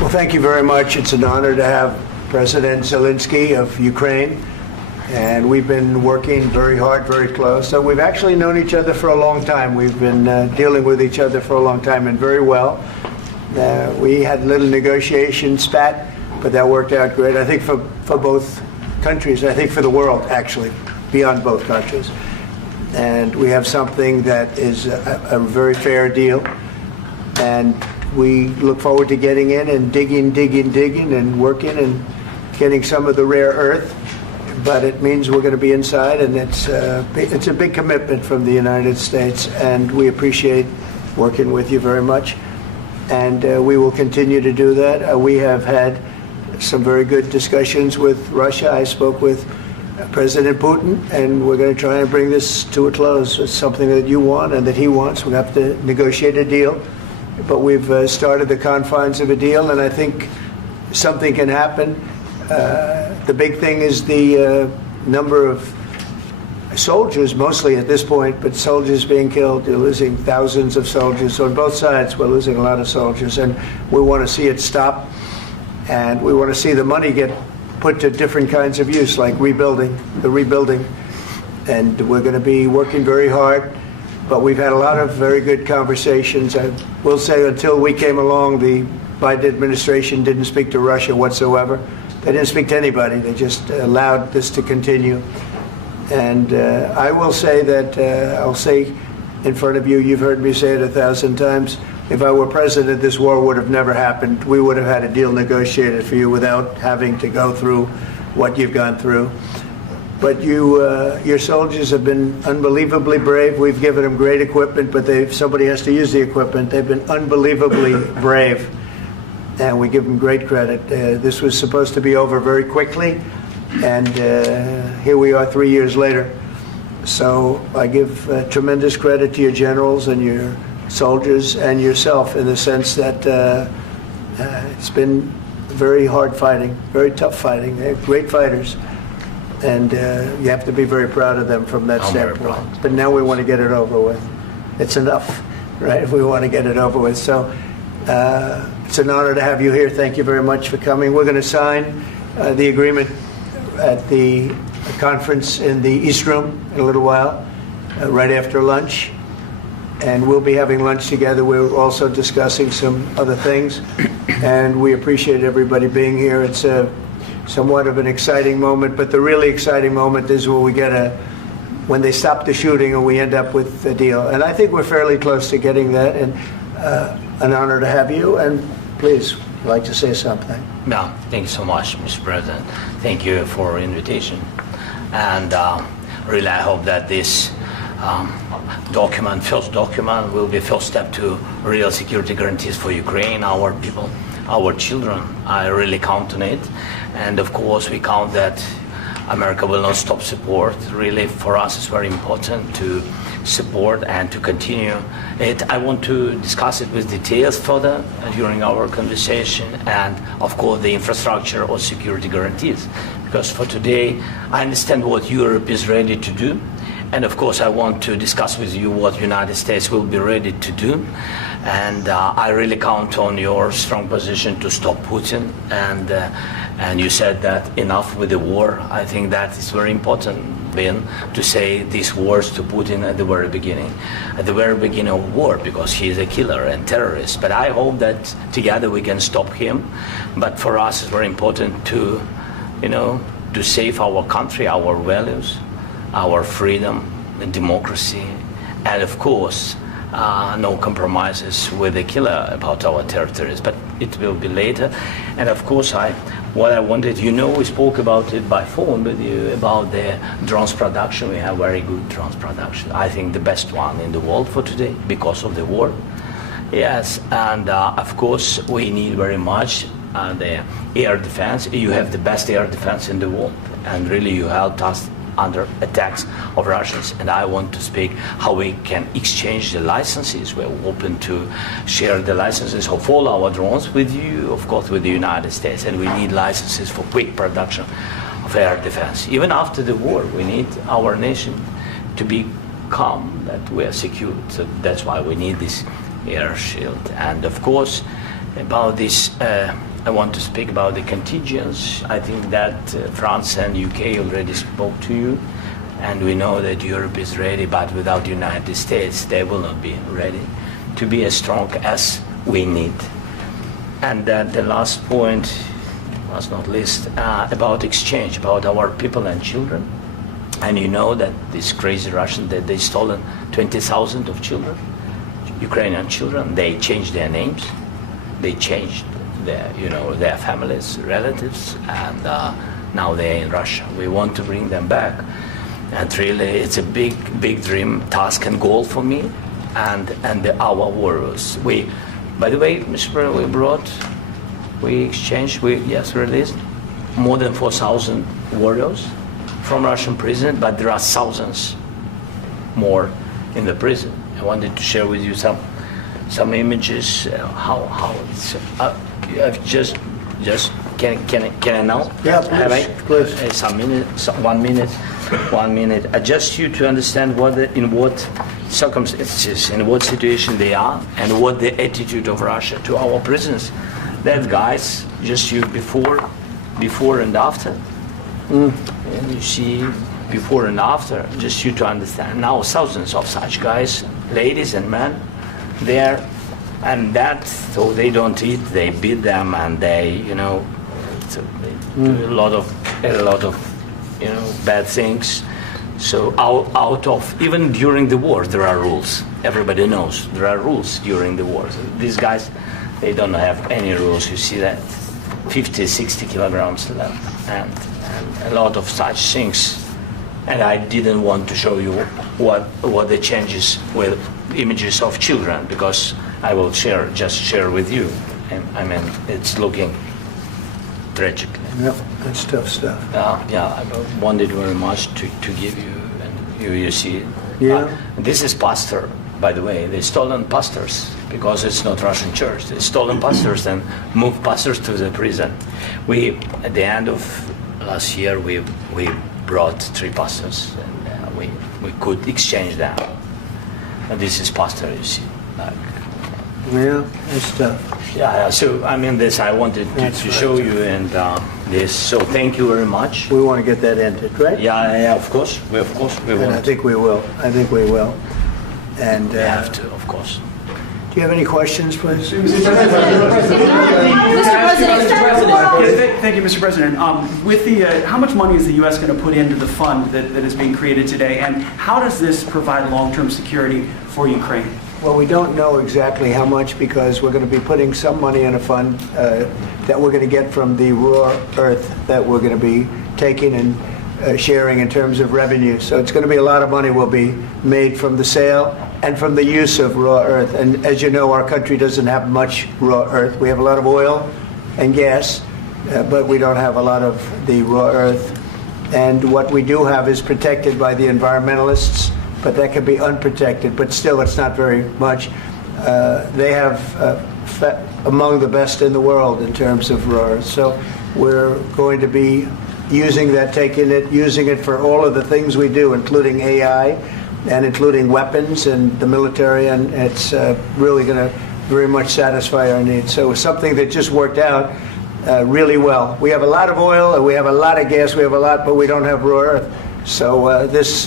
Well, thank you very much. It's an honor to have President Zelensky of Ukraine. And we've been working very hard, very close. So we've actually known each other for a long time. We've been dealing with each other for a long time and very well. We had a little negotiation spat, but that worked out great. I think for both countries, I think for the world, actually, beyond both countries. And we have something that is a very fair deal. And we look forward to getting in and digging and working and getting some of the rare earth. But it means we're going to be inside, and it's a big commitment from the United States, and we appreciate working with you very much. And we will continue to do that. We have had some very good discussions with Russia. I spoke with President Putin, and we're going to try and bring this to a close. It's something that you want and that he wants. We have to negotiate a deal, but we've started the confines of a deal, and I think something can happen. The big thing is the number of soldiers, mostly at this point, but soldiers being killed. You're losing thousands of soldiers. On both sides, we're losing a lot of soldiers, and we want to see it stop. And we want to see the money get put to different kinds of use, like rebuilding. And we're going to be working very hard. But we've had a lot of very good conversations. I will say until we came along, the Biden administration didn't speak to Russia whatsoever. They didn't speak to anybody. They just allowed this to continue. And I will say that, I'll say in front of you, you've heard me say it 1,000 times, if I were president, this war would have never happened. We would have had a deal negotiated for you without having to go through what you've gone through. But your soldiers have been unbelievably brave. We've given them great equipment, but somebody has to use the equipment. They've been unbelievably brave. And we give them great credit. This was supposed to be over very quickly, and here we are 3 years later. So I give tremendous credit to your generals and your soldiers and yourself in the sense that it's been very hard fighting, very tough fighting. They're great fighters, and you have to be very proud of them from that standpoint. But now we want to get it over with. It's enough, right? We want to get it over with. So. It's an honor to have you here. Thank you very much for coming. We're going to sign the agreement at the conference in the East Room in a little while, right after lunch. And we'll be having lunch together. We're also discussing some other things. And we appreciate everybody being here. It's somewhat of an exciting moment, but the really exciting moment is when they stop the shooting and we end up with a deal. And I think we're fairly close to getting that. And an honor to have you, and please, I'd like to say something. No, thank you so much, Mr. President. Thank you for your invitation. And really, I hope that this first document, will be a first step to real security guarantees for Ukraine, our people, our children. I really count on it. And of course, we count that America will not stop support. Really, for us, it's very important to support and to continue it. I want to discuss it with details further during our conversation, and of course the infrastructure or security guarantees, because for today I understand what Europe is ready to do, and of course I want to discuss with you what United States will be ready to do. And I really count on your strong position to stop Putin, and you said that enough with the war. I think that is very important, Ben, to say these words to Putin at the very beginning of war, because he is a killer and terrorist. But I hope that together we can stop him. But for us, it's very important to save our country, our values, our freedom and democracy, and of course, no compromises with the killer about our territories, but it will be later. And of course, what I wanted, we spoke about it by phone with you about the drones production. We have very good drones production. I think the best one in the world for today because of the war. Yes, and of course, we need very much the air defense. You have the best air defense in the world, and really you helped us under attacks of Russians, and I want to speak how we can exchange the licenses. We're open to share the licenses of all our drones with you, of course, with the United States, and we need licenses for quick production of air defense. Even after the war, we need our nation to be calm, that we are secure. So that's why we need this air shield. And of course, about this, I want to speak about the contingents. I think that France and UK already spoke to you, and we know that Europe is ready, but without the United States, they will not be ready to be as strong as we need. And the last point, last not least, about exchange, about our people and children. And you know that this crazy Russian, that they stolen 20,000 of children, Ukrainian children. They changed their names, they changed their families, relatives, and now they're in Russia. We want to bring them back, and really, it's a big dream, task, and goal for me, and our warriors. By the way, Mr. President, we released more than 4,000 warriors from Russian prison, but there are thousands more in the prison. I wanted to share with you some images. How it's I've just can I now? Yeah, please. One minute. Just you to understand in what circumstances, in what situation they are, and what the attitude of Russia to our prisoners. That guys, just you before and after. And you see before and after, just you to understand. Now thousands of such guys, ladies and men, there, and that, so they don't eat, they beat them, and they, so they do a lot of bad things. So out of, even during the war, there are rules. Everybody knows there are rules during the war. So these guys, they don't have any rules. You see that 50, 60 kilograms left, and a lot of such things. And I didn't want to show you what the changes with images of children, because I will share with you. And I mean, it's looking tragic. Yeah, that's tough stuff. I wanted very much to give you, and you see it. Yeah. This is pastor, by the way. They stolen pastors, because it's not Russian church. They stolen pastors and moved pastors to the prison. We, at the end of last year, we brought 3 pastors, and we could exchange them. And this is pastor, you see. Yeah, that's tough. Yeah. So I mean, this I wanted to show you, and this. So thank you very much. We want to get that ended, right? Yeah. Of course, we And want. I think we will. And We have to, of course. do you have any questions, please? Thank you, Mr. President. With the, how much money is the U.S. going to put into the fund that is being created today, and how does this provide long-term security for Ukraine? Well, we don't know exactly how much, because we're going to be putting some money in a fund that we're going to get from the raw earth that we're going to be taking and sharing in terms of revenue. So it's going to be a lot of money will be made from the sale and from the use of raw earth. And as you know, our country doesn't have much raw earth. We have a lot of oil and gas, but we don't have a lot of the raw earth. And what we do have is protected by the environmentalists, but that can be unprotected. But still, it's not very much. They have among the best in the world in terms of raw earth. So we're going to be using that, using it for all of the things we do, including AI and including weapons and the military, and it's really going to very much satisfy our needs. So it's something that just worked out really well. We have a lot of oil, and we have a lot of gas, we have a lot, but we don't have raw earth. So this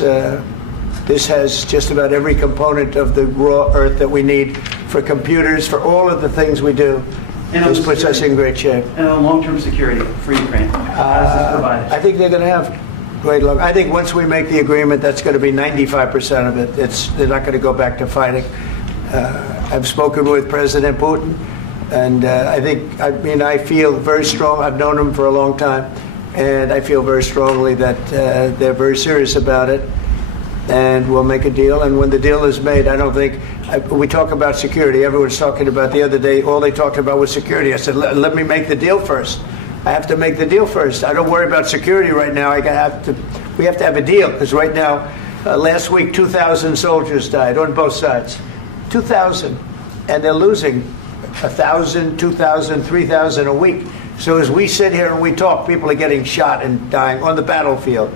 has just about every component of the raw earth that we need for computers, for all of the things we do. This puts us in great shape. And a long-term security for Ukraine. How does this provide it? I think they're going to have great luck. I think once we make the agreement, that's going to be 95% of it. They're not going to go back to fighting. I've spoken with President Putin, and I feel very strong. I've known him for a long time, and I feel very strongly that they're very serious about it, and we'll make a deal. And when the deal is made, I don't think we talk about security. Everyone's talking about the other day. All they talked about was security. I said, let me make the deal first. I have to make the deal first. I don't worry about security right now. We have to have a deal, because right now, last week, 2,000 soldiers died on both sides. 2,000, and they're losing 1,000, 2,000, 3,000 a week. So as we sit here and we talk, people are getting shot and dying on the battlefield.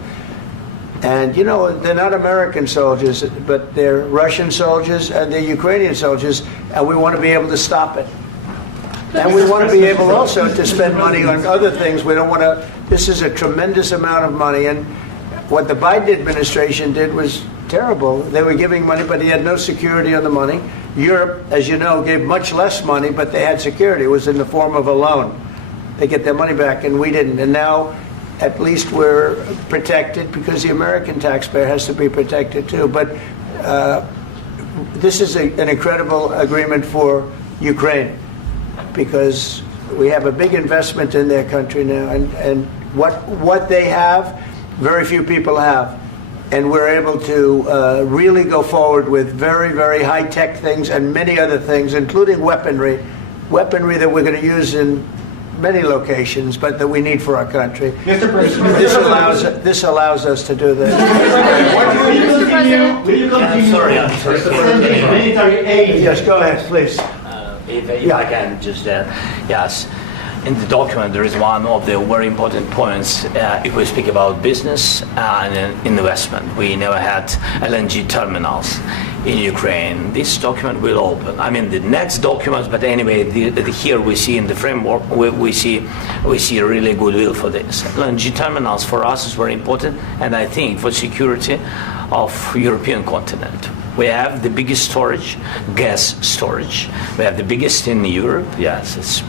And, you know, they're not American soldiers, but they're Russian soldiers and they're Ukrainian soldiers, and we want to be able to stop it. And we want to be able also to spend money on other things. We don't want to, this is a tremendous amount of money, and what the Biden administration did was terrible. They were giving money, but he had no security on the money. Europe, as you know, gave much less money, but they had security. It was in the form of a loan. They get their money back, and we didn't. And now, at least we're protected because the American taxpayer has to be protected too. But this is an incredible agreement for Ukraine because we have a big investment in their country now, and what they have, very few people have. And we're able to really go forward with very, very high-tech things and many other things, including weaponry that we're going to use in many locations, but that we need for our country. Mr. President, This allows us to do that. will you continue I'm sorry. sending military aid? Yes, go ahead, please. If I can just yes. In the document, there is one of the very important points. If we speak about business and investment, we never had LNG terminals in Ukraine. This document will open. I mean, the next documents, but anyway, here we see in the framework, we see really goodwill for this. LNG terminals for us is very important, and I think for security of European continent. We have the biggest storage, gas storage. We have the biggest in Europe. Yes,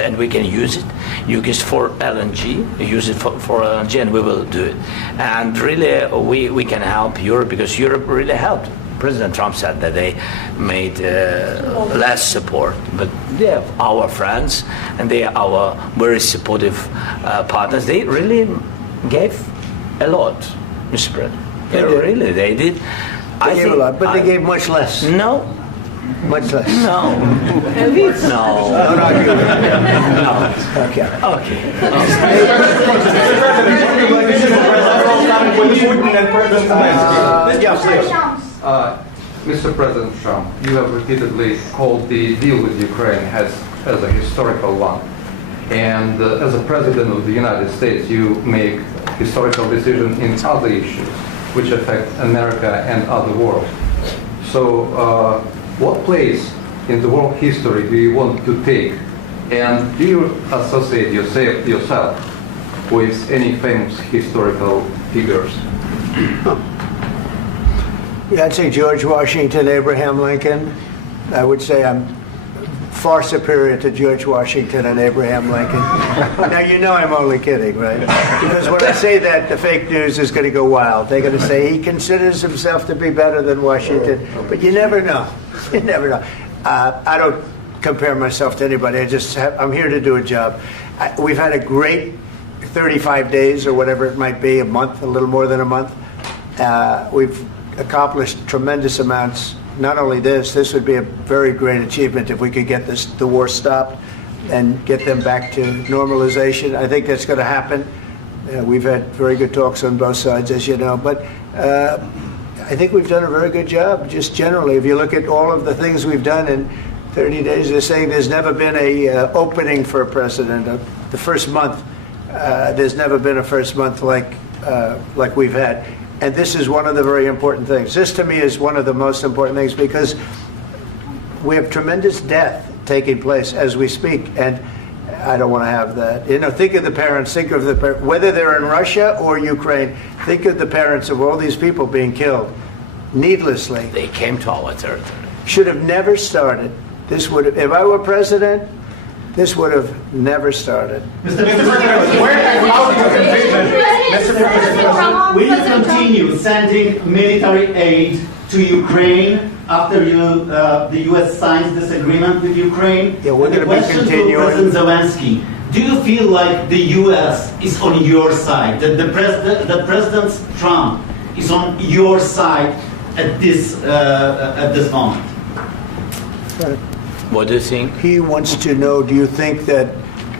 and we can use it. Use it for LNG. Use it for LNG, and we will do it. And really, we can help Europe because Europe really helped. President Trump said that they made less support, but they are our friends and they are our very supportive partners. They really gave a lot, Mr. President. They did. They gave a lot, but they gave much less. No. Much less. No. Don't argue with me. No. Okay. Mr. President Trump, you have repeatedly called the deal with Ukraine as a historical one. And as a President of the United States, you make historical decisions in other issues which affect America and other world. So what place in the world history do you want to take? And do you associate yourself with any famous historical figures? Yeah, I'd say George Washington, Abraham Lincoln. I would say I'm far superior to George Washington and Abraham Lincoln. Now, you know I'm only kidding, right? Because when I say that, the fake news is going to go wild. They're going to say he considers himself to be better than Washington. But you never know. You never know. I don't compare myself to anybody. I'm here to do a job. We've had a great 35 days or whatever it might be, a month, a little more than a month. We've accomplished tremendous amounts. Not only this would be a very great achievement if we could get the war stopped and get them back to normalization. I think that's going to happen. We've had very good talks on both sides, as you know. But I think we've done a very good job, just generally. If you look at all of the things we've done in 30 days, they're saying there's never been a opening for a president. The first month, there's never been a first month like we've had. And this is one of the very important things. This, to me, is one of the most important things because we have tremendous death taking place as we speak, and I don't want to have that. You know, think of the parents, whether they're in Russia or Ukraine, think of the parents of all these people being killed needlessly. They came to our territory. Should have never started. If I were president, this would have never started. Mr. President, where has out your conviction? Mr. President, will you continue sending military aid to Ukraine after the U.S. signs this agreement with Ukraine? Yeah, we're going to be continuing. To President Zelensky, do you feel like the U.S. is on your side? That the President Trump is on your side at this moment? What do you think? He wants to know, do you think that,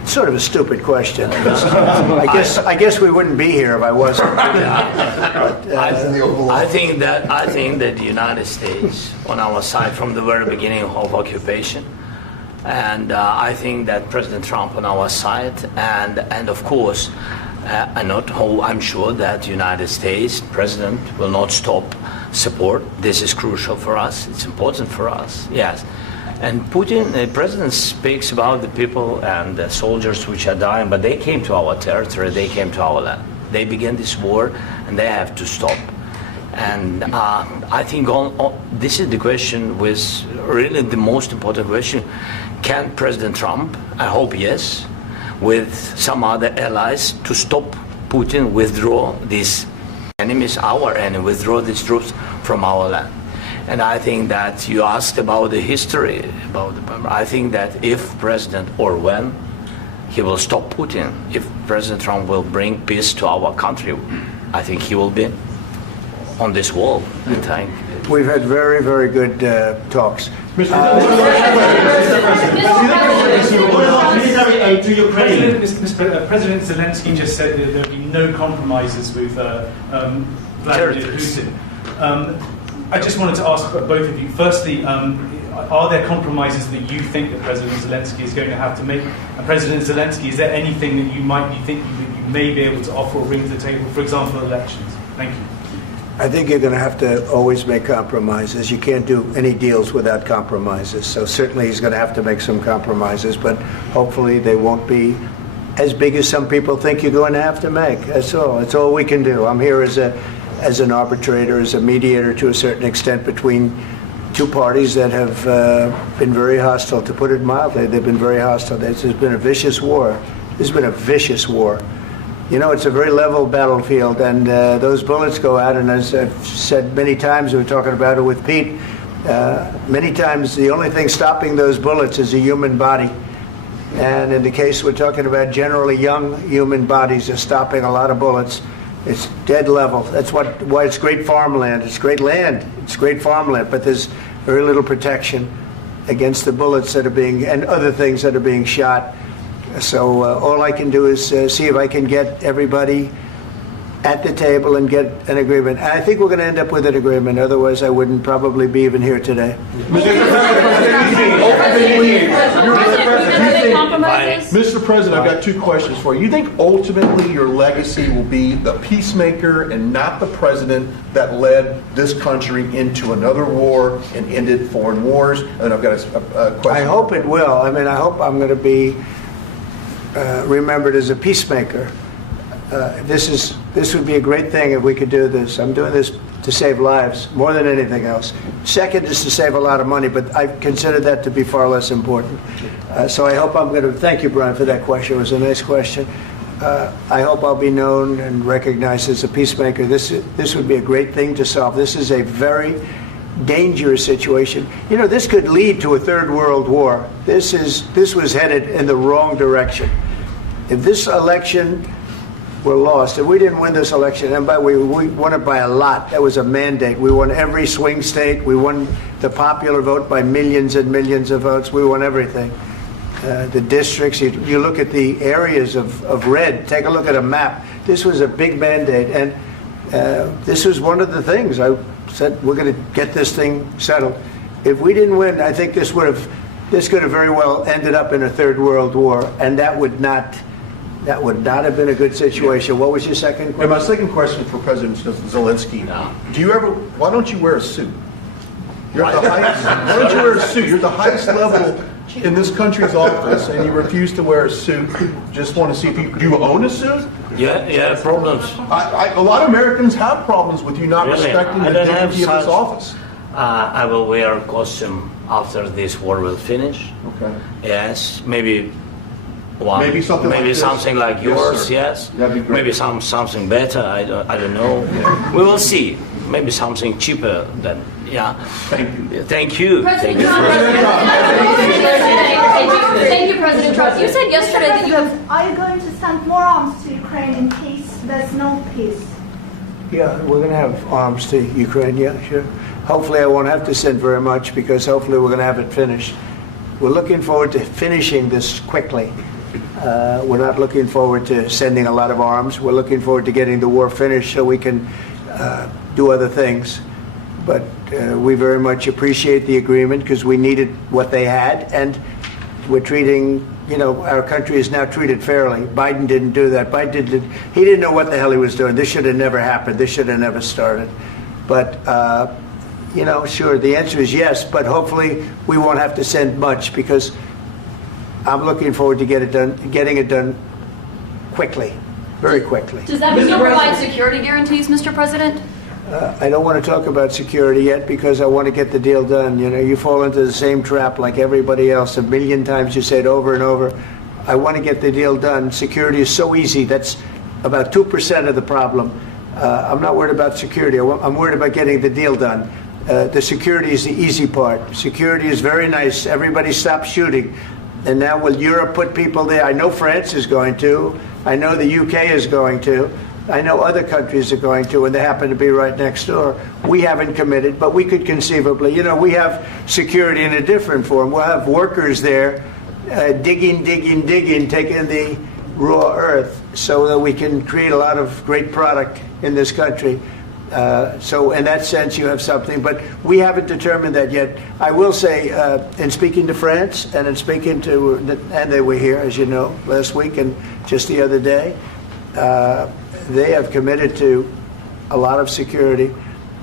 sort of a stupid question. I guess we wouldn't be here if I wasn't. I think that the United States on our side from the very beginning of occupation, and I think that President Trump on our side, and of course I'm sure that the United States President will not stop support. This is crucial for us. It's important for us. Yes. And Putin, the president, speaks about the people and the soldiers which are dying, but they came to our territory, they came to our land. They began this war, and they have to stop. And I think this is the question, with really the most important question. Can President Trump, I hope yes, with some other allies, to stop Putin, withdraw these enemies, our enemy, withdraw these troops from our land? And I think that you asked about the history, I think that if President, or when, he will stop Putin, if President Trump will bring peace to our country, I think he will be on this wall. I think. We've had very, very good talks. What about military aid to Ukraine? President Zelensky just said that there will be no compromises with Vladimir Putin. I just wanted to ask both of you, firstly, are there compromises that you think that President Zelensky is going to have to make? And President Zelensky, is there anything that you think that you may be able to offer or bring to the table, for example, elections? Thank you. I think you're going to have to always make compromises. You can't do any deals without compromises. So certainly he's going to have to make some compromises, but hopefully they won't be as big as some people think you're going to have to make. That's all. That's all we can do. I'm here as an arbitrator, as a mediator to a certain extent between two parties that have been very hostile. To put it mildly, they've been very hostile. There's been a vicious war. There's been a vicious war. You know, it's a very level battlefield, and those bullets go out, and as I've said many times, we were talking about it with Pete, many times the only thing stopping those bullets is a human body. And in the case we're talking about, generally young human bodies are stopping a lot of bullets. It's dead level. That's why it's great farmland. It's great land. It's great farmland, but there's very little protection against the bullets that are being, and other things that are being shot. So all I can do is see if I can get everybody at the table and get an agreement. And I think we're going to end up with an agreement. Otherwise, I wouldn't probably be even here today. Mr. President, I've got two questions for you. You think ultimately your legacy will be the peacemaker and not the president that led this country into another war and ended foreign wars? And I've got a question. I hope it will. I mean, I hope I'm going to be remembered as a peacemaker. This would be a great thing if we could do this. I'm doing this to save lives more than anything else. Second is to save a lot of money, but I consider that to be far less important. So I hope I'm going to, thank you, Brian, for that question. It was a nice question. I hope I'll be known and recognized as a peacemaker. This would be a great thing to solve. This is a very dangerous situation. You know, this could lead to a third world war. This was headed in the wrong direction. If this election were lost, if we didn't win this election, and we won it by a lot, that was a mandate. We won every swing state. We won the popular vote by millions and millions of votes. We won everything. The districts, you look at the areas of red, take a look at a map. This was a big mandate, and this was one of the things I said, we're going to get this thing settled. If we didn't win, I think this could have very well ended up in a third world war, and that would not have been a good situation. What was your second question? And my second question for President Zelensky: why don't you wear a suit? You're at the highest. Why don't you wear a suit? You're at the highest level in this country's office, and you refuse to wear a suit. Just want to see if do you own a suit? Yeah, problems. A lot of Americans have problems with you not respecting the dignity of this office. I will wear a costume after this war will finish. Okay. Yes, maybe something like yours. Yes, that'd be great. Maybe something better. I don't know. We will see. Maybe something cheaper than. Yeah. Thank you. President Trump. Thank you, President Trump. You said yesterday that you have. Are you going to send more arms to Ukraine in case there's no peace? Yeah, we're going to have arms to Ukraine. Yeah, sure. Hopefully, I won't have to send very much, because hopefully we're going to have it finished. We're looking forward to finishing this quickly. We're not looking forward to sending a lot of arms. We're looking forward to getting the war finished so we can do other things. But we very much appreciate the agreement, because we needed what they had, and we're treating our country is now treated fairly. Biden didn't do that. He didn't know what the hell he was doing. This should have never happened. This should have never started. But, sure, the answer is yes, but hopefully we won't have to send much, because I'm looking forward to getting it done quickly, very quickly. Does that mean you'll provide security guarantees, Mr. President? I don't want to talk about security yet, because I want to get the deal done. You fall into the same trap like everybody else. A million times you say it over and over. I want to get the deal done. Security is so easy. That's about 2% of the problem. I'm not worried about security. I'm worried about getting the deal done. The security is the easy part. Security is very nice. Everybody stops shooting. And now will Europe put people there? I know France is going to. I know the UK is going to. I know other countries are going to, and they happen to be right next door. We haven't committed, but we could conceivably. We have security in a different form. We'll have workers there digging, taking the raw earth so that we can create a lot of great product in this country. So in that sense, you have something, but we haven't determined that yet. I will say, in speaking to France and in speaking to, and they were here, as you know, last week and just the other day, they have committed to a lot of security.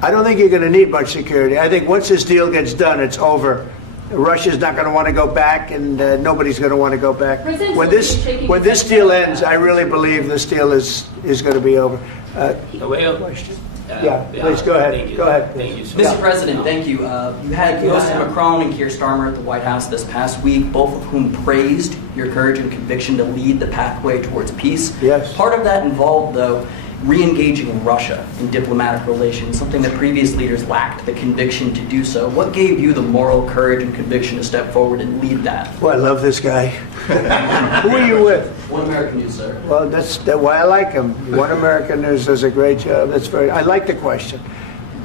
I don't think you're going to need much security. I think once this deal gets done, it's over. Russia's not going to want to go back, and nobody's going to want to go back. When this deal ends, I really believe this deal is going to be over. Question? Please go ahead. Go ahead. Thank you, Mr. President, thank you. You had Joseph Macron and Keir Starmer at the White House this past week, both of whom praised your courage and conviction to lead the pathway towards peace. Yes. Part of that involved, though, re-engaging Russia in diplomatic relations, something that previous leaders lacked the conviction to do so. What gave you the moral courage and conviction to step forward and lead that? Well, I love this guy. Who are you with? One American News, sir. Well, that's why I like him. One American News does a great job. I like the question.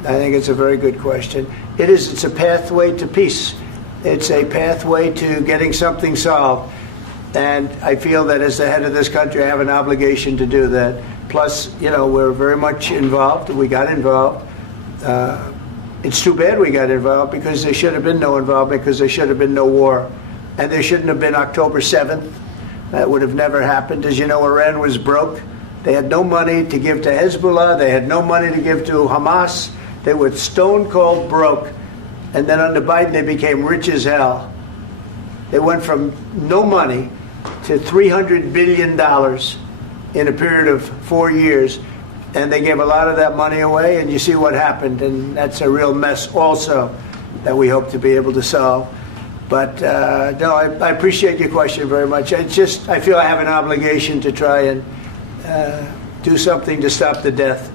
I think it's a very good question. It's a pathway to peace. It's a pathway to getting something solved. And I feel that as the head of this country, I have an obligation to do that. Plus, we're very much involved. We got involved. It's too bad we got involved, because there should have been no involvement, because there should have been no war. And there shouldn't have been October 7th. That would have never happened. As you know, Iran was broke. They had no money to give to Hezbollah. They had no money to give to Hamas. They were stone cold broke. And then under Biden, they became rich as hell. They went from no money to $300 billion in a period of 4 years. And they gave a lot of that money away, and you see what happened. And that's a real mess also that we hope to be able to solve. But no, I appreciate your question very much. I feel I have an obligation to try and do something to stop the death.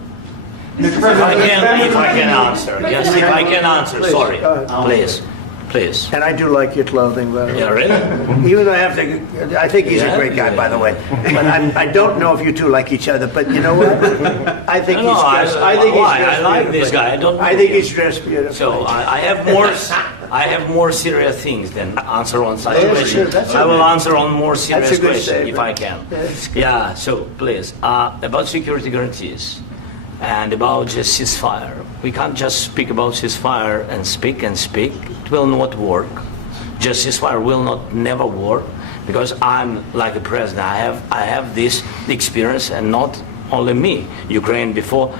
If I can answer. Yes, if I can answer. Please, Sorry. Please. And I do like your clothing, by the way. Yeah, really? Even though I think he's a great guy, by the way. But I don't know if you two like each other. But you know what? I think he's dressed. I like this guy. I think he's dressed beautifully. So I have more serious things than answer on such questions. Sure, I will answer on more serious questions statement. if I can. Yeah. So please, about security guarantees and about just ceasefire. We can't just speak about ceasefire and speak. It will not work. Just ceasefire will never work, because I'm like a president. I have this experience, and not only me. Ukraine before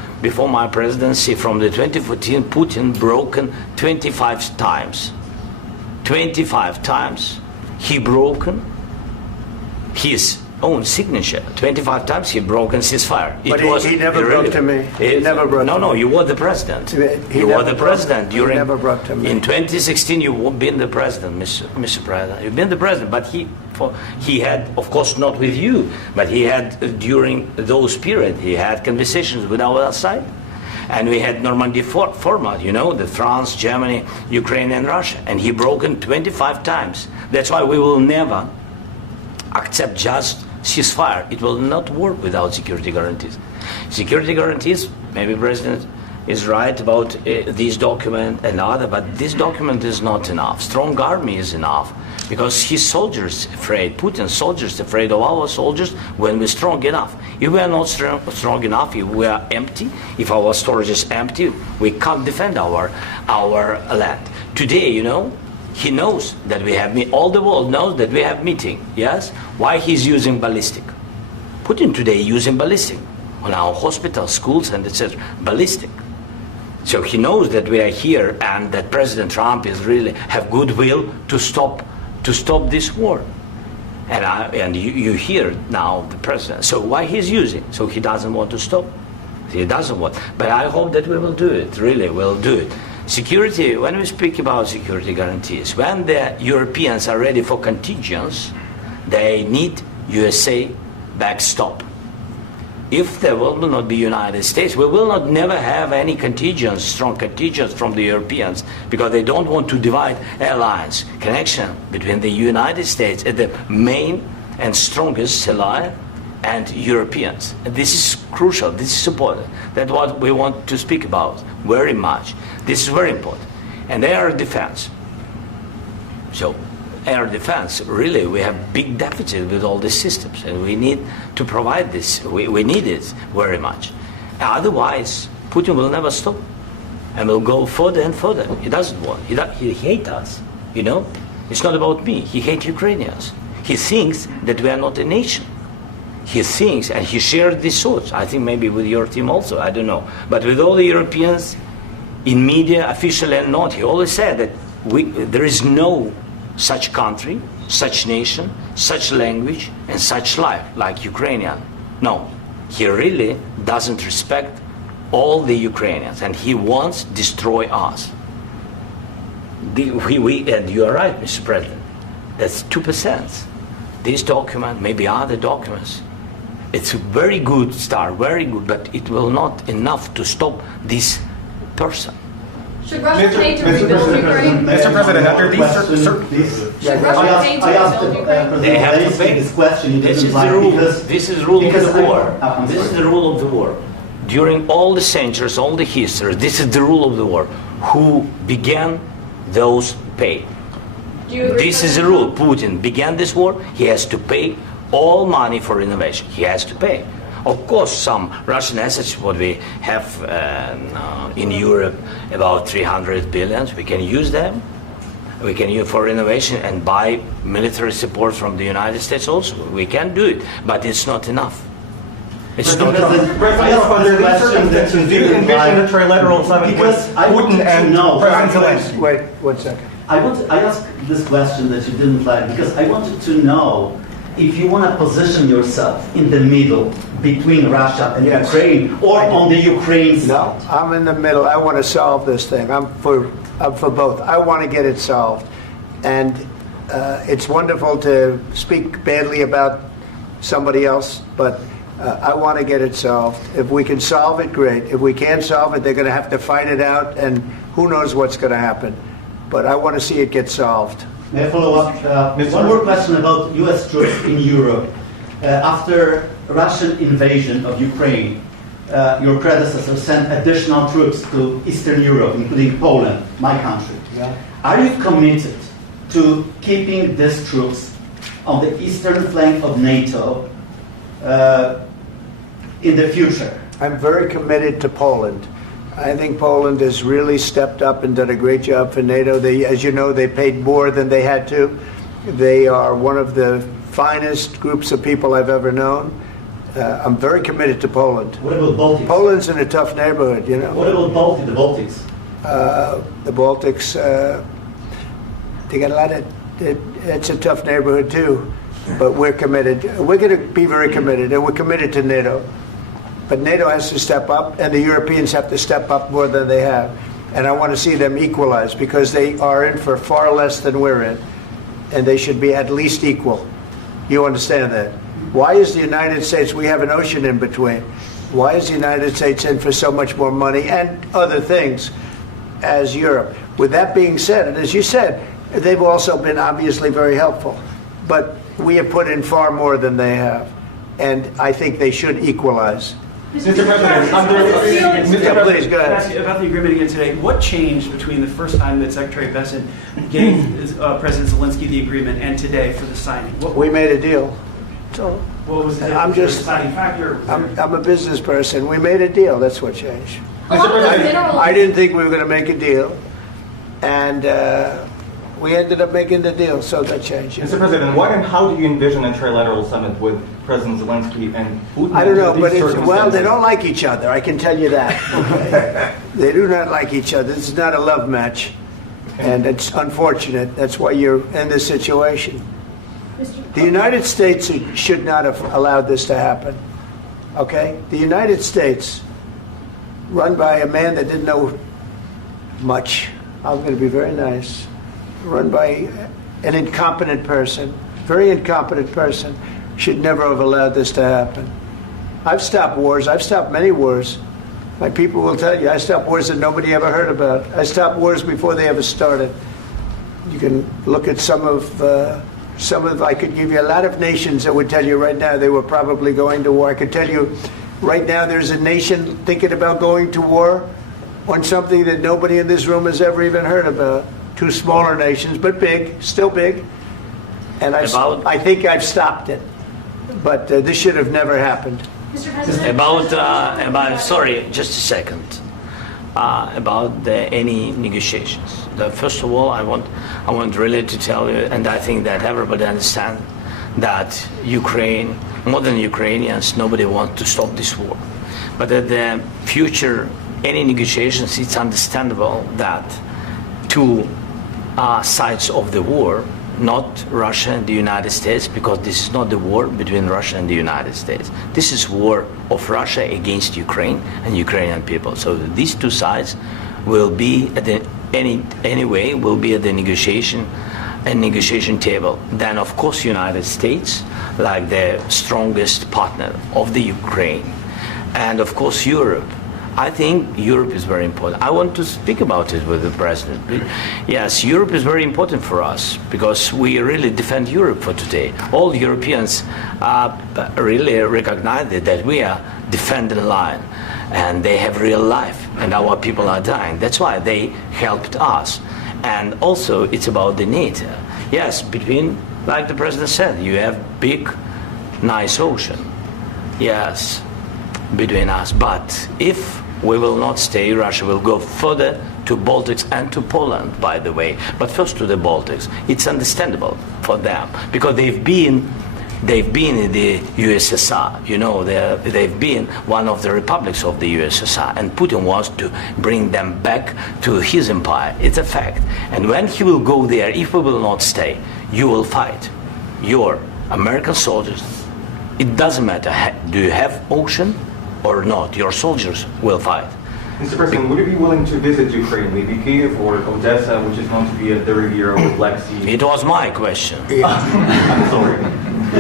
my presidency, from the 2014, Putin broken 25 times. 25 times he broken his own signature. 25 times he broken ceasefire. But he never broke to me. He never broke to me. No, you were the president. You were the president during. He never broke to me. In 2016, you've been the president, Mr. President. You've been the president, but he had, of course, not with you, but he had during those period. He had conversations with our side, and we had Normandy format. The France, Germany, Ukraine, and Russia, and he broken 25 times. That's why we will never accept just ceasefire. It will not work without security guarantees. Security guarantees, maybe President is right about this document and other, but this document is not enough. Strong army is enough, because his soldiers afraid, Putin's soldiers afraid of our soldiers when we're strong enough. If we are not strong enough, if we are empty, if our storage is empty, we can't defend our land. Today, He knows that we have all the world knows that we have meeting. Yes, why he's using ballistic? Putin today using ballistic on our hospitals, schools, and etc. Ballistic. So he knows that we are here and that President Trump is really have goodwill to stop this war. And you hear now the president. So why he's using? So he doesn't want to stop. He doesn't want. But I hope that we will do it. Really, we'll do it. Security. When we speak about security guarantees, when the Europeans are ready for contingents, they need USA backstop. If there will not be United States, we will not never have any contingents, strong contingents from the Europeans, because they don't want to divide alliance, connection between the United States as the main and strongest ally and Europeans. And this is crucial, this is important. That's what we want to speak about very much. This is very important. And air defense. So air defense, really, we have big deficit with all these systems, and we need to provide this. We need it very much. Otherwise, Putin will never stop, and will go further and further. He doesn't want. He hates us. You know, it's not about me. He hates Ukrainians. He thinks that we are not a nation. He thinks, and he shared these thoughts. I think maybe with your team also. I don't know, but with all the Europeans, in media, officially and not, he always said that there is no such country, such nation, such language, and such life like Ukrainian. No, he really doesn't respect all the Ukrainians, and he wants to destroy us. And you are right, Mr. President. That's 2%. This document, maybe other documents, it's a very good start, very good, but it will not enough to stop this person. Should Russia pay to rebuild Ukraine? Mr. President, after these... Should Russia pay to rebuild Ukraine? They have to pay. This question, This is the rule. This is the rule of the war. This is the rule of the war. During all the centuries, all the history, this is the rule of the war. Who began, those pay. Do you agree, This is the rule. Putin began this war. He has to pay all money for innovation. He has to pay. Of course, some Russian assets, what we have in Europe, about 300 billion, we can use them. We can use for innovation and buy military support from the United States also. We can do it, but it's not enough. It's not enough. Under these circumstances, do you envision a trilateral summit with Putin and President Zelensky? Wait 1 second. I asked this question that you didn't like because I wanted to know if you want to position yourself in the middle between Russia and Yes. Ukraine, or on the Ukraine side. No, I'm in the middle. I want to solve this thing. I'm for both. I want to get it solved. And it's wonderful to speak badly about somebody else, but I want to get it solved. If we can solve it, great. If we can't solve it, they're going to have to fight it out, and who knows what's going to happen. But I want to see it get solved. May I follow up? One more question about U.S. troops in Europe. After Russian invasion of Ukraine, your predecessor sent additional troops to Eastern Europe, including Poland, my country. Yeah. Are you committed to keeping these troops on the eastern flank of NATO in the future? I'm very committed to Poland. I think Poland has really stepped up and done a great job for NATO. As you know, they paid more than they had to. They are one of the finest groups of people I've ever known. I'm very committed to Poland. What about Baltics? Poland's in a tough neighborhood, you know. What about the Baltics? The Baltics, they got a lot of. It's a tough neighborhood too, but we're committed. We're going to be very committed, and we're committed to NATO. But NATO has to step up, and the Europeans have to step up more than they have. And I want to see them equalize, because they are in for far less than we're in, and they should be at least equal. You understand that? Why is the United States, we have an ocean in between, why is the United States in for so much more money and other things as Europe? With that being said, and as you said, they've also been obviously very helpful. But we have put in far more than they have, and I think they should equalize. Mr. President, Please, go ahead. ask you about the agreement again today. What changed between the first time that Secretary Bessent gave President Zelensky the agreement and today for the signing? We made a deal. So What was the I'm just- deciding factor? I'm a business person. We made a deal. That's what changed. A lot of the minerals. I didn't think we were going to make a deal, and We ended up making the deal, so that changed. Mr. President, what and how do you envision a trilateral summit with President Zelensky and Putin? I don't know, under but these well, they circumstances? don't like each other, I can tell you that. Okay? They do not like each other. This is not a love match, and it's unfortunate. That's why you're in this situation. The United States should not have allowed this to happen, okay? The United States, run by a man that didn't know much, I'm going to be very nice, run by an incompetent person, very incompetent person, should never have allowed this to happen. I've stopped wars. I've stopped many wars. My people will tell you, I stopped wars that nobody ever heard about. I stopped wars before they ever started. You can look at some of, I could give you a lot of nations that would tell you right now they were probably going to war. I could tell you right now there's a nation thinking about going to war on something that nobody in this room has ever even heard about. Two smaller nations, but big, still big. And I think I've stopped it. But this should have never happened. Mr. President, Sorry, just a second. About any negotiations. First of all, I want really to tell you, and I think that everybody understands that Ukraine, more than Ukrainians, nobody wants to stop this war. But at the future, any negotiations, it's understandable that two sides of the war, not Russia and the United States, because this is not the war between Russia and the United States. This is war of Russia against Ukraine and Ukrainian people. So these two sides will be at the will be at the negotiation table. Then of course United States, like the strongest partner of the Ukraine, and of course Europe. I think Europe is very important. I want to speak about it with the President. Yes, Europe is very important for us because we really defend Europe for today. All Europeans really recognize that we are defending the line and they have real life and our people are dying. That's why they helped us. And also it's about the NATO. Yes, between, like the President said, you have big, nice ocean. Yes, between us. But if we will not stay, Russia will go further to Baltics and to Poland, by the way. But first to the Baltics. It's understandable for them because they've been in the USSR. You know, they've been one of the republics of the USSR, and Putin wants to bring them back to his empire. It's a fact. And when he will go there, if we will not stay, you will fight. Your American soldiers, it doesn't matter, do you have ocean or not, your soldiers will fight. Mr. President, would you be willing to visit Ukraine, maybe Kyiv or Odessa, which is known to be at the Riviera or the Black Sea? It was my question. I'm sorry.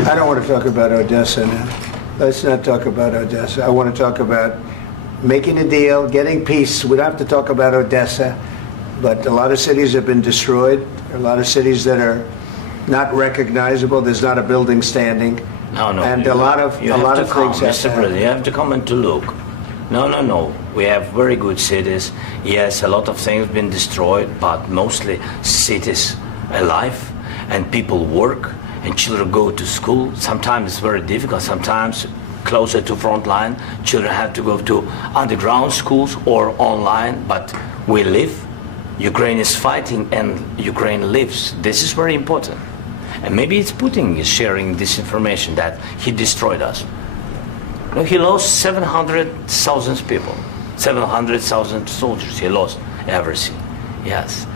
I don't want to talk about Odessa now. Let's not talk about Odessa. I want to talk about making a deal, getting peace. We don't have to talk about Odessa, but a lot of cities have been destroyed. There are a lot of cities that are not recognizable. There's not a building standing. No. And a lot of things have Mr. to President, happen. you have to come and to look. No. We have very good cities. Yes, a lot of things have been destroyed, but mostly cities alive and people work and children go to school. Sometimes it's very difficult. Sometimes closer to front line, children have to go to underground schools or online, but we live. Ukraine is fighting and Ukraine lives. This is very important. And maybe it's Putin is sharing this information that he destroyed us. No, he lost 700,000 people, 700,000 soldiers. He lost everything. Yes.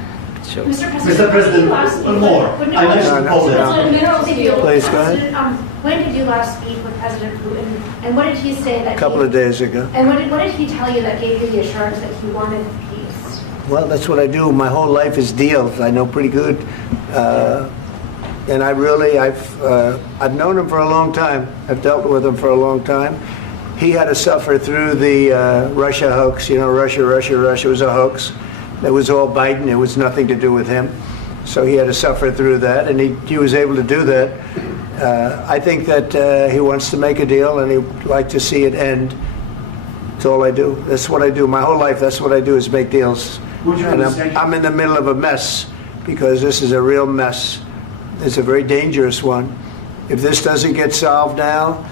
So, Mr. President, one more. I mentioned Poland. Please, go ahead. When did you last speak with President Putin, and what did he say that? A couple of days ago. And what did he tell you that gave you the assurance that he wanted peace? Well, that's what I do. My whole life is deals. I know pretty good. And I've known him for a long time. I've dealt with him for a long time. He had to suffer through the Russia hoax. You know, Russia was a hoax. It was all Biden. It was nothing to do with him. So he had to suffer through that, and he was able to do that. I think that he wants to make a deal, and he'd like to see it end. That's all I do. That's what I do. My whole life, that's what I do is make deals. And I'm in the middle of a mess because this is a real mess. It's a very dangerous one. If this doesn't get solved now,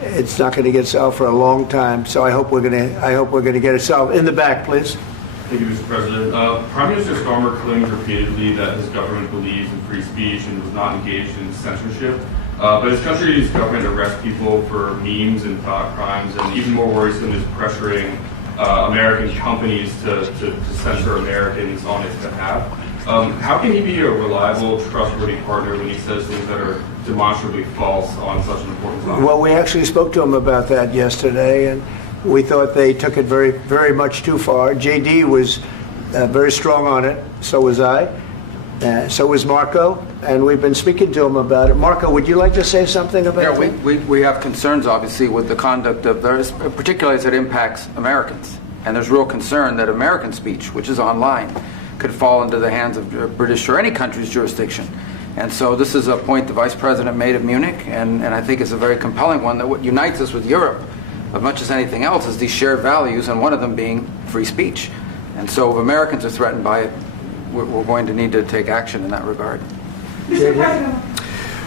it's not going to get solved for a long time. So I hope we're going to get it solved. In the back, please. Thank you, Mr. President. Prime Minister Starmer claims repeatedly that his government believes in free speech and was not engaged in censorship. But his country's government arrests people for memes and thought crimes, and even more worrisome is pressuring American companies to censor Americans on its behalf. How can he be a reliable, trustworthy partner when he says things that are demonstrably false on such an important topic? Well, we actually spoke to him about that yesterday, and we thought they took it very, very much too far. JD was very strong on it. So was I. So was Marco. And we've been speaking to him about it. Marco, would you like to say something about that? Yeah, we have concerns, obviously, with the conduct of those, particularly as it impacts Americans. And there's real concern that American speech, which is online, could fall into the hands of British or any country's jurisdiction. And so this is a point the Vice President made at Munich, and I think it's a very compelling one, that what unites us with Europe, as much as anything else, is these shared values, and one of them being free speech. And so if Americans are threatened by it, we're going to need to take action in that regard. Mr. President.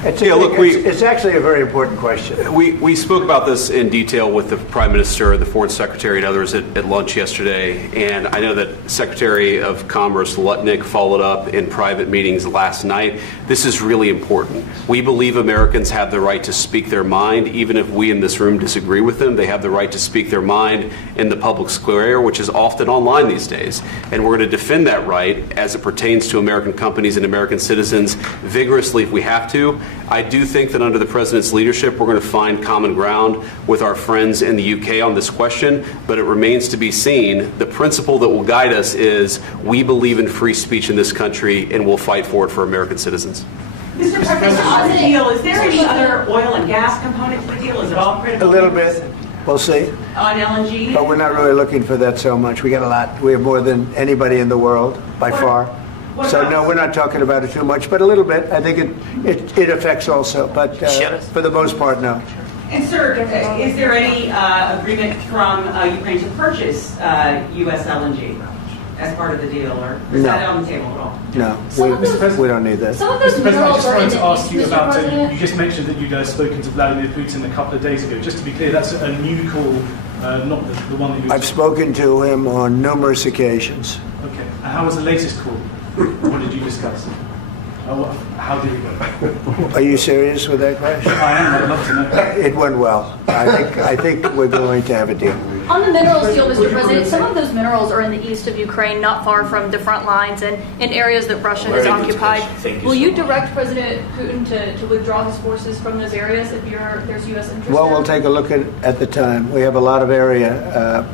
It's actually a very important question. We spoke about this in detail with the Prime Minister, the Foreign Secretary, and others at lunch yesterday. And I know that Secretary of Commerce Lutnick followed up in private meetings last night. This is really important. We believe Americans have the right to speak their mind, even if we in this room disagree with them. They have the right to speak their mind in the public square, which is often online these days. And we're going to defend that right as it pertains to American companies and American citizens vigorously if we have to. I do think that under the President's leadership, we're going to find common ground with our friends in the UK on this question, but it remains to be seen. The principle that will guide us is we believe in free speech in this country, and we'll fight for it for American citizens. Mr. President, on the deal, is there any other oil and gas component to the deal? Is it all critical? A little bit. We'll see. On LNG? But we're not really looking for that so much. We got a lot. We have more than anybody in the world, by far. So no, we're not talking about it too much, but a little bit. I think it affects also, but for the most part, no. And sir, is there any agreement from Ukraine to purchase U.S. LNG as part of the deal, or is that on the table at all? No, we don't need that. Mr. President, I just wanted to ask you about, you just mentioned that you'd spoken to Vladimir Putin a couple of days ago. Just to be clear, that's a new call, not the one that you... I've spoken to him on numerous occasions. Okay. And how was the latest call? What did you discuss? How did it go? Are you serious with that question? I am. I'd love to know. It went well. I think we're going to have a deal. On the minerals deal, Mr. President, some of those minerals are in the east of Ukraine, not far from the front lines and in areas that Russia has occupied. Will you direct President Putin to withdraw his forces from those areas if there's U.S. interest? Well, we'll take a look at the time. We have a lot of area.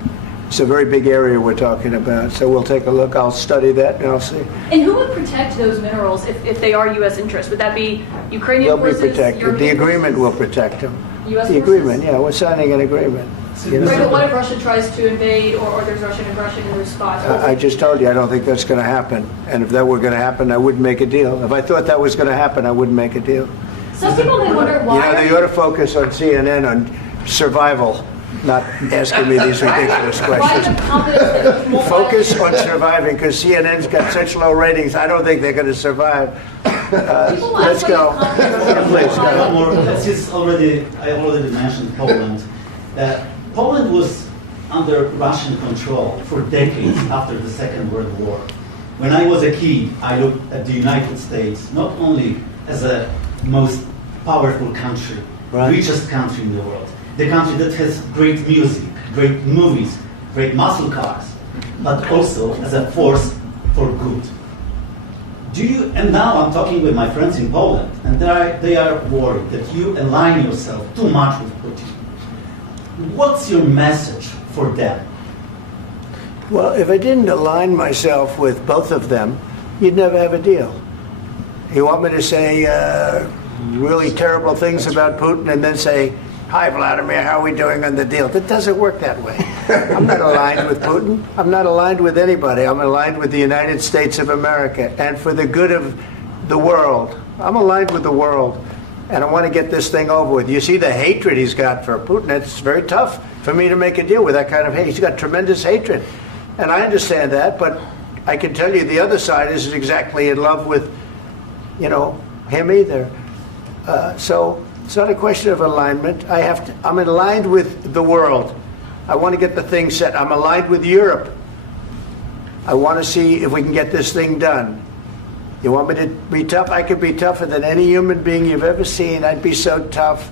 It's a very big area we're talking about, so we'll take a look. I'll study that and I'll see. And who would protect those minerals if they are U.S. interests? Would that be Ukrainian forces? They'll be protected. The agreement will protect them. U.S. The agreement, yeah, we're signing an agreement. Right, but what if Russia tries to invade or there's Russian aggression in those spots? I just told you I don't think that's going to happen. And if that were going to happen, I wouldn't make a deal. If I thought that was going to happen, I wouldn't make a deal. Some people may wonder why. You know, they ought to focus on CNN on survival, not asking me these ridiculous questions. Focus on surviving, because CNN's got such low ratings. I don't think they're going to survive. Let's go. Please go. I already mentioned Poland. Poland was under Russian control for decades after the Second World War. When I was a kid, I looked at the United States not only as a most powerful country, richest country in the world, the country that has great music, great movies, great muscle cars, but also as a force for good. And now I'm talking with my friends in Poland, and they are worried that you align yourself too much with Putin. What's your message for them? Well, if I didn't align myself with both of them, you'd never have a deal. You want me to say really terrible things about Putin and then say, "Hi, Vladimir, how are we doing on the deal?" That doesn't work that way. I'm not aligned with Putin. I'm not aligned with anybody. I'm aligned with the United States of America and for the good of the world. I'm aligned with the world, and I want to get this thing over with. You see the hatred he's got for Putin. It's very tough for me to make a deal with that kind of hate. He's got tremendous hatred, and I understand that, but I can tell you the other side isn't exactly in love with, him either. So it's not a question of alignment. I'm aligned with the world. I want to get the thing set. I'm aligned with Europe. I want to see if we can get this thing done. You want me to be tough? I could be tougher than any human being you've ever seen. I'd be so tough.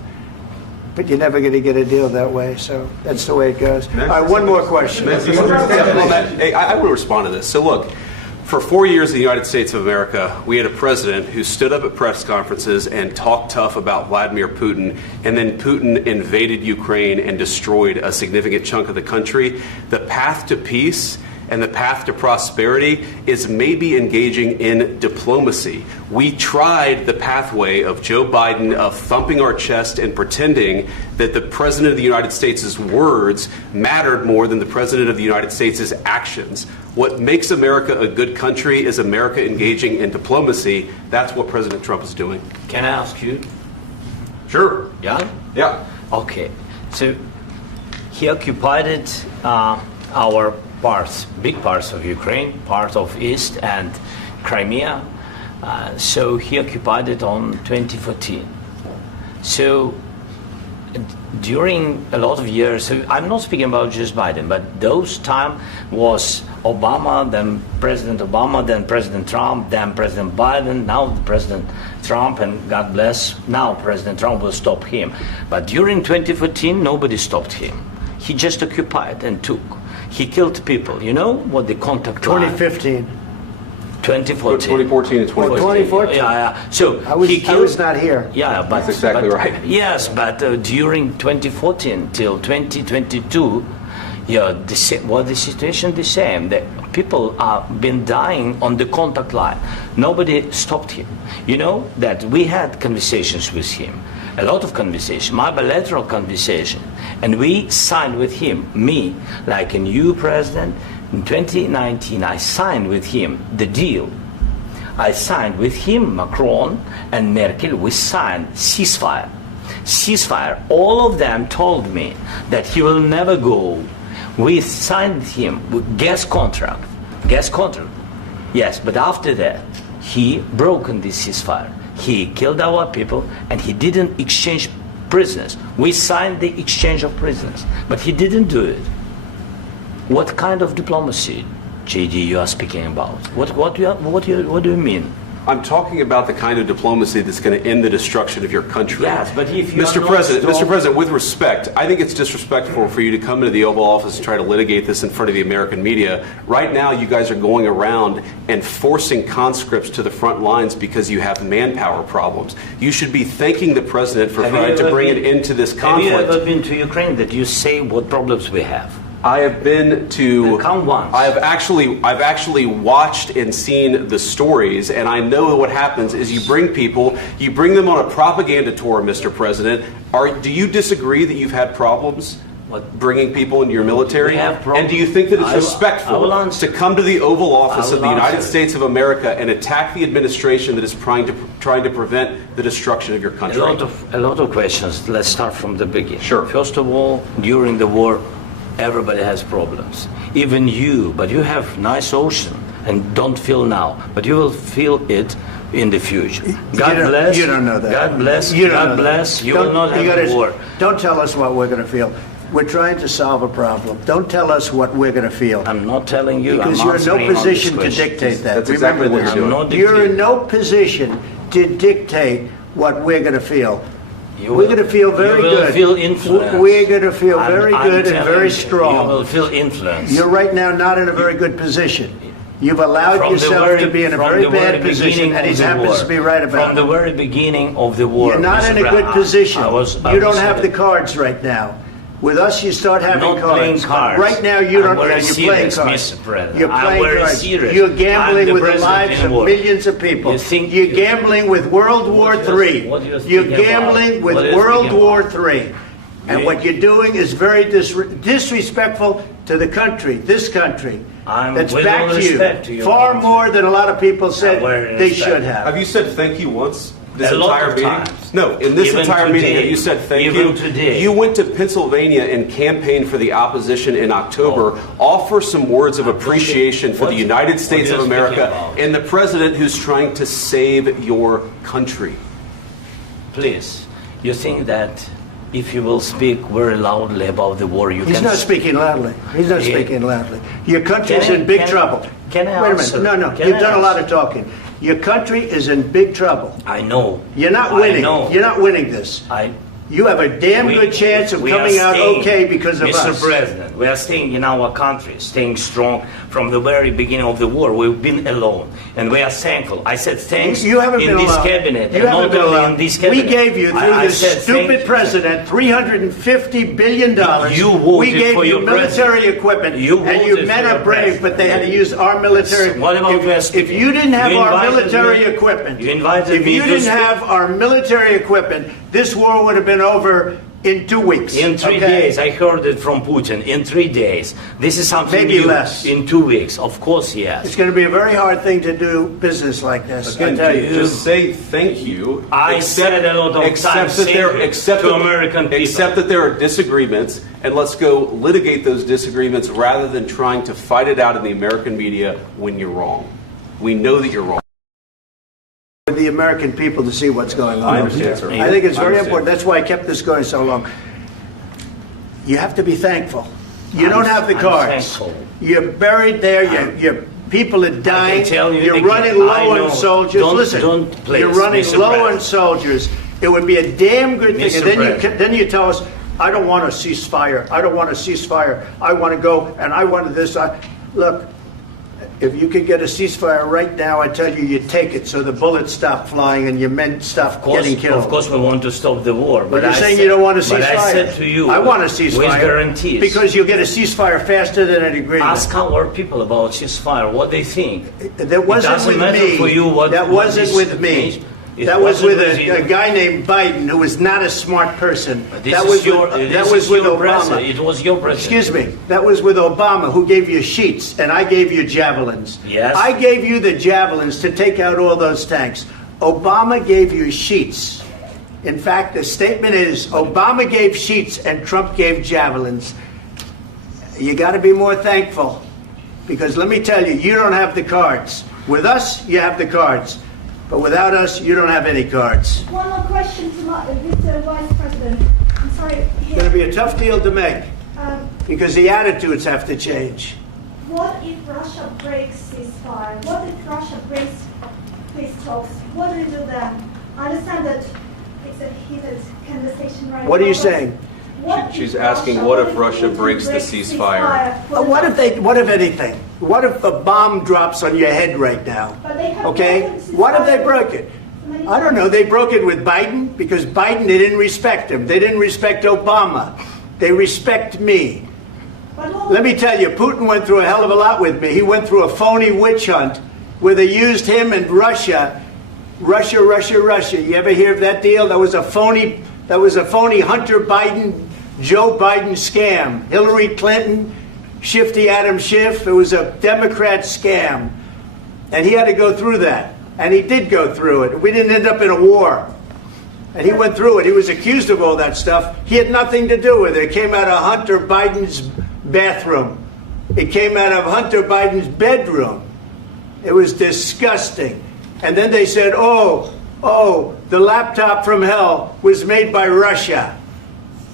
But you're never going to get a deal that way, so that's the way it goes. All right, one more question. Hey, I want to respond to this. So look, for 4 years in the United States of America, we had a president who stood up at press conferences and talked tough about Vladimir Putin, and then Putin invaded Ukraine and destroyed a significant chunk of the country. The path to peace and the path to prosperity is maybe engaging in diplomacy. We tried the pathway of Joe Biden of thumping our chest and pretending that the President of the United States' words mattered more than the President of the United States' actions. What makes America a good country is America engaging in diplomacy. That's what President Trump is doing. Can I ask you? Sure. Yeah? Yeah. Okay. So he occupied our parts, big parts of Ukraine, part of East and Crimea. So he occupied it on 2014. So during a lot of years, so I'm not speaking about just Biden, but those time was Obama, then President Obama, then President Trump, then President Biden, now President Trump, and God bless, now President Trump will stop him. But during 2014, nobody stopped him. He just occupied and took. He killed people. You know what the contact line? 2015. 2014 2014. and 2014. 2014. Yeah. So I was not here. Yeah, but that's exactly right. Yes, but during 2014 till 2022, the situation the same. The people have been dying on the contact line. Nobody stopped him. You know that we had conversations with him, a lot of conversation, my bilateral conversation, and we signed with him, me, like a new president. In 2019, I signed with him the deal. I signed with him, Macron and Merkel, we signed ceasefire. Ceasefire, all of them told me that he will never go. We signed with him with gas contract. Yes, but after that, he broken this ceasefire. He killed our people and he didn't exchange prisoners. We signed the exchange of prisoners, but he didn't do it. What kind of diplomacy, JD, you are speaking about? What do you mean? I'm talking about the kind of diplomacy that's going to end the destruction of your country. Yes, but if you Mr. President, with respect, I think it's disrespectful for you to come into the Oval Office and try to litigate this in front of the American media. Right now, you guys are going around and forcing conscripts to the front lines because you have manpower problems. You should be thanking the President for trying to bring an end to this conflict. Have you ever been to Ukraine that you say what problems we have? I have been to. Come once. I've actually watched and seen the stories, and I know what happens is you bring them on a propaganda tour, Mr. President. Do you disagree that you've had problems bringing people into your military? We have problems. And do you think that it's respectful to come to the Oval Office of the United States of America and attack the administration that is trying to prevent the destruction of your country? A lot of questions. Let's start from the beginning. Sure. First of all, during the war, everybody has problems, even you, but you have nice ocean and don't feel now, but you will feel it in the future. God bless. You don't know that. God bless. You don't God know bless. that. You will not have war. Don't tell us what we're going to feel. We're trying to solve a problem. Don't tell us what we're going to feel. I'm not telling you. Because you're in no position to dictate that. That's exactly what you're doing. You're in no position to dictate what we're going to feel. We're going to feel very good. You will feel influence. We're going to feel very good and very strong. You will feel influence. You're right now not in a very good position. You've allowed yourself to be in a very bad position, and he happens to be right about it. From the very beginning of the war. You're not in a good position. You don't have the cards right now. With us, you start having cards. Playing cards. Right now, you don't. You're playing cards. You're playing cards. You're gambling with the lives of millions of people. You're gambling with World War III. You're gambling with World War III. And what you're doing is very disrespectful to the country, this country. That's back to you. Far more than a lot of people said they should have. Have you said thank you once? This a lot entire of meeting? times. No, in this Even entire today. meeting, have you said thank Even you? today. You went to Pennsylvania and campaigned for the opposition in October. Offer some words of appreciation for the United States of America and the president who's trying to save your country. Please, you think that if you will speak very loudly about the war, you He's can... not speaking loudly. He's not speaking loudly. Your country's in big trouble. Can I Wait a answer? minute. No. Can You've I done a lot answer? of talking. Your country is in big trouble. I know. You're not I winning. know. You're not winning this. You have a damn good chance of we coming are out staying, okay because of Mr. us. President, we are staying in our country, staying strong from the very beginning of the war. We've been alone, and we are thankful. I said thanks You haven't in been this alone. cabinet, You and haven't not been only alone. in this cabinet. We gave you, through I this said stupid president, $350 billion. You voted we gave for you your military president. equipment, You and you voted men for are your brave, president. but they had to use our military. What about West? If you didn't have You our invited military me- equipment, you invited if me you to didn't speak- have our military equipment, this war would have been over in 2 weeks. In 3 okay? days, I heard it from Putin. In 3 days, this is something Maybe new. less. In 2 weeks, of course, yes. It's going to be a very hard thing to do business like this. I Again, tell you. just say thank you. I said a lot of times thank you to American people. Accept that there are disagreements, and let's go litigate those disagreements rather than trying to fight it out in the American media when you're wrong. We know that you're wrong. For the American people to see what's going on. I understand, sir. I think it's I very understand. important. That's why I kept this going so long. You have to be thankful. You don't have the I'm cards. thankful. You're buried there. Your people are dying. tell you You're again, running I low know. on soldiers. Don't- Listen, don't please, you're running Mr. low on President. soldiers. It would be a damn good thing. Mr. And President. then you tell us, I don't want a ceasefire. I don't want a ceasefire. I want to go and I want this. Look, if you could get a ceasefire right now, I tell you, you take it so the bullets stop flying and your men stop getting killed. Of course, we want to stop the war. But you're I saying said- you don't want a ceasefire. But I said to you, I want a ceasefire. with guarantees. Because you'll get a ceasefire faster than an agreement. Ask our people about ceasefire, what they think. That wasn't it doesn't with matter me. for you what that what wasn't is- with me. It That was wasn't with you. a guy named Biden, who was not a smart person. This That is was your, with, this that was is with your Obama. president. It was your president. Excuse me. That was with Obama, who gave you sheets, and I gave you javelins. Yes. I gave you the javelins to take out all those tanks. Obama gave you sheets. In fact, the statement is Obama gave sheets and Trump gave javelins. You got to be more thankful, because let me tell you, you don't have the cards. With us, you have the cards. But without us, you don't have any cards. One more question to Mr. Vice President. I'm sorry. It's going to be a tough deal to make, Um, because the attitudes have to change. What if Russia breaks ceasefire? What if Russia breaks peace talks? What do you do then? I understand that it's a heated conversation right now. What are you but saying? what She's if asking, what if Putin Russia breaks the breaks ceasefire? What if anything? What if a bomb drops on your head right now? But they have Okay? broken ceasefire. What if they broke it? I don't know. They broke it with Biden, because Biden, they didn't respect him. They didn't respect Obama. They respect me. Let me tell you, Putin went through a hell of a lot with me. He went through a phony witch hunt where they used him and Russia. Russia. You ever hear of that deal? That was a phony Hunter Biden, Joe Biden scam. Hillary Clinton, Shifty Adam Schiff. It was a Democrat scam. And he had to go through that. And he did go through it. We didn't end up in a war. And he went through it. He was accused of all that stuff. He had nothing to do with it. It came out of Hunter Biden's bathroom. It came out of Hunter Biden's bedroom. It was disgusting. And then they said, oh, the laptop from hell was made by Russia.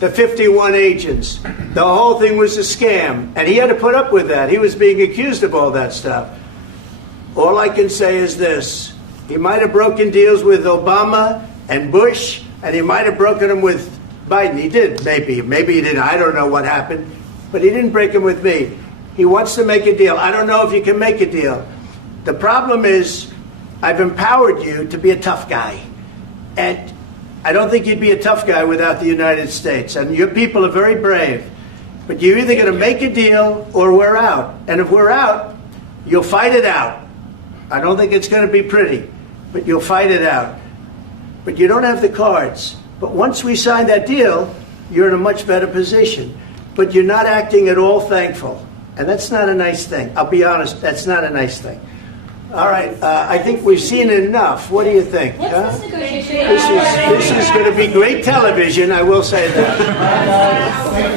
The 51 agents. The whole thing was a scam. And he had to put up with that. He was being accused of all that stuff. All I can say is this. He might have broken deals with Obama and Bush, and he might have broken them with Biden. He did, maybe. Maybe he didn't. I don't know what happened. But he didn't break them with me. He wants to make a deal. I don't know if you can make a deal. The problem is, I've empowered you to be a tough guy. And I don't think you'd be a tough guy without the United States. And your people are very brave. But you're either going to make a deal or we're out. And if we're out, you'll fight it out. I don't think it's going to be pretty, but you'll fight it out. But you don't have the cards. But once we sign that deal, you're in a much better position. But you're not acting at all thankful. And that's not a nice thing. I'll be honest, that's not a nice thing. All right, I think we've seen enough. What do you think? Huh? This is going to be great television, I will say that.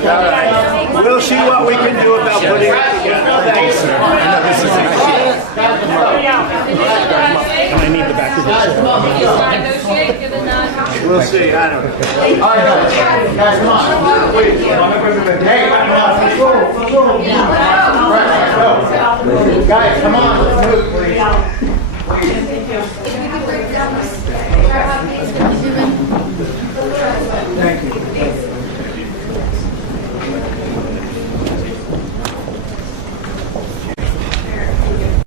All right. We'll see what we can do about putting it together. Thanks. I need the back of the negotiate given that? We'll see. I don't know. All right, guys, come on. Wait, hey, guys, come on, let's move, please.